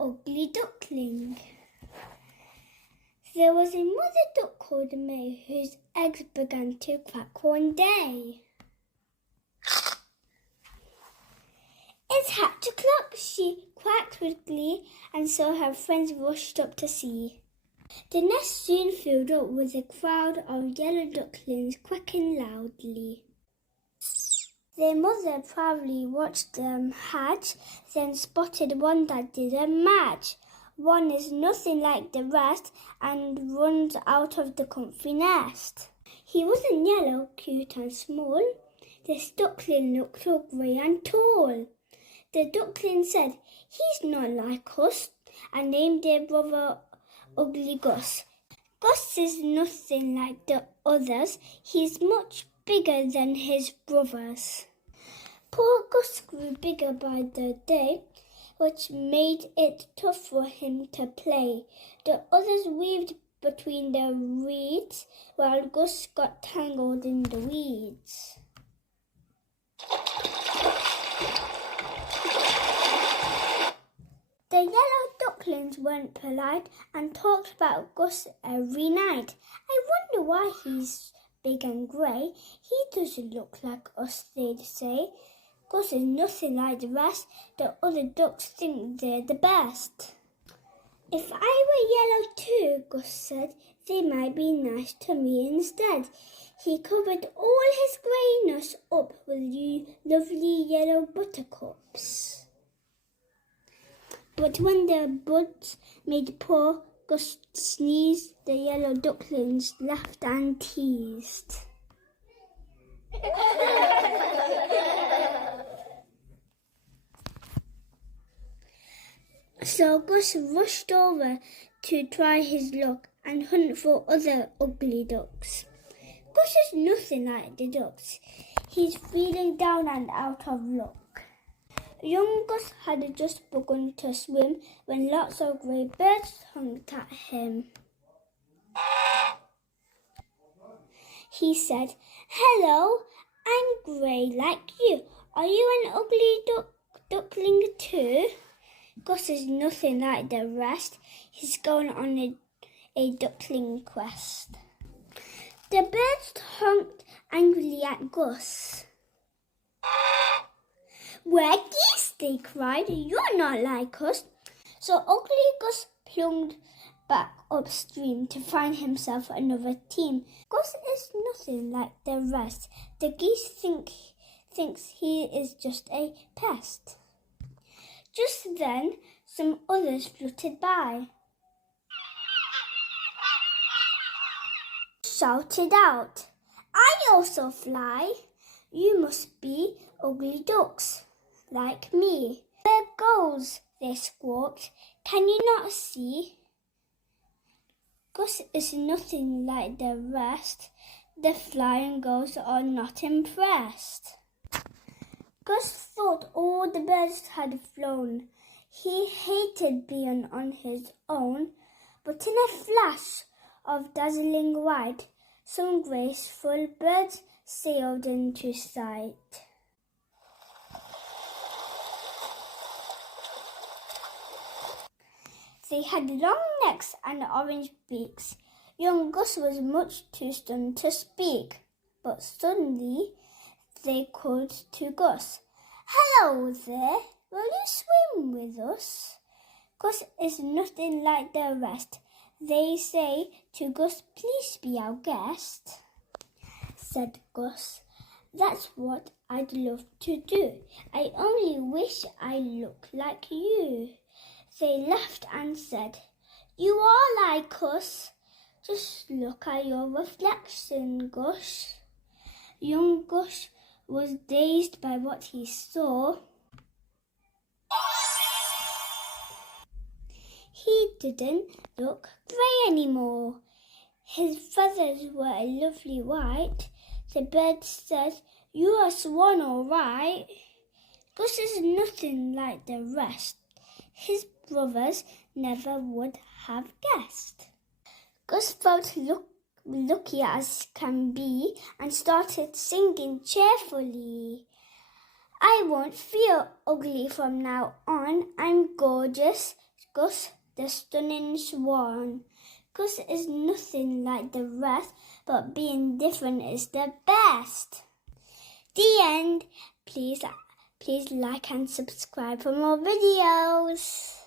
Ugly Duckling. There was a mother duck called May whose eggs began to crack one day. "It's hatch o'clock," she quacked with glee, and so her friends rushed up to see. The nest soon filled up with a crowd of yellow ducklings quacking loudly. Their mother proudly watched them hatch, then spotted one that didn't match. One is nothing like the rest and runs out of the comfy nest. He wasn't yellow, cute and small. This duckling looked so grey and tall. The duckling said, "He's not like us," and named their brother Ugly Gus. Gus is nothing like the others. He's much bigger than his brothers. Poor Gus grew bigger by the day, which made it tough for him to play. The others weaved between the reeds, while Gus got tangled in the weeds. The yellow ducklings weren't polite and talked about Gus every night. "I wonder why he's big and grey. He doesn't look like us," they'd say. "Gus is nothing like the rest. The other ducks think they're the best." "If I were yellow too," Gus said, "they might be nice to me instead." He covered all his greyness up with lovely yellow buttercups. But when the buds made poor Gus sneeze, the yellow ducklings laughed and teased. So Gus rushed over to try his luck and hunt for other ugly ducks. Gus is nothing like the ducks. He's feeling down and out of luck. Young Gus had just begun to swim when lots of grey birds honked at him. He said, "Hello, I'm grey like you. Are you an ugly duckling too?" Gus is nothing like the rest. He's going on a duckling quest. The birds honked angrily at Gus. "We're geese," they cried. "You're not like us." So Ugly Gus plunged back upstream to find himself another team. Gus is nothing like the rest. The geese thinks he is just a pest. Just then, some others fluttered by. Shouted out, "I also fly. You must be ugly ducks, like me." "Where goes?" they squawked. "Can you not see?" Gus is nothing like the rest. The flying gulls are not impressed. Gus thought all the birds had flown. He hated being on his own, but in a flash of dazzling white, some graceful birds sailed into sight. They had long necks and orange beaks. Young Gus was much too stunned to speak, but suddenly they called to Gus, "Hello there, will you swim with us?" Gus is nothing like the rest. They say to Gus, "Please be our guest." Said Gus, "That's what I'd love to do. I only wish I looked like you." They laughed and said, "You are like us. Just look at your reflection, Gus." Young Gus was dazed by what he saw. He didn't look grey anymore. His feathers were a lovely white. The bird said, "You are swan all right." Gus is nothing like the rest. His brothers never would have guessed. Gus felt lucky as can be and started singing cheerfully. "I won't feel ugly from now on. I'm gorgeous," Gus, the stunning swan. Gus is nothing like the rest, but being different is the best. The end. Please like and subscribe for more videos.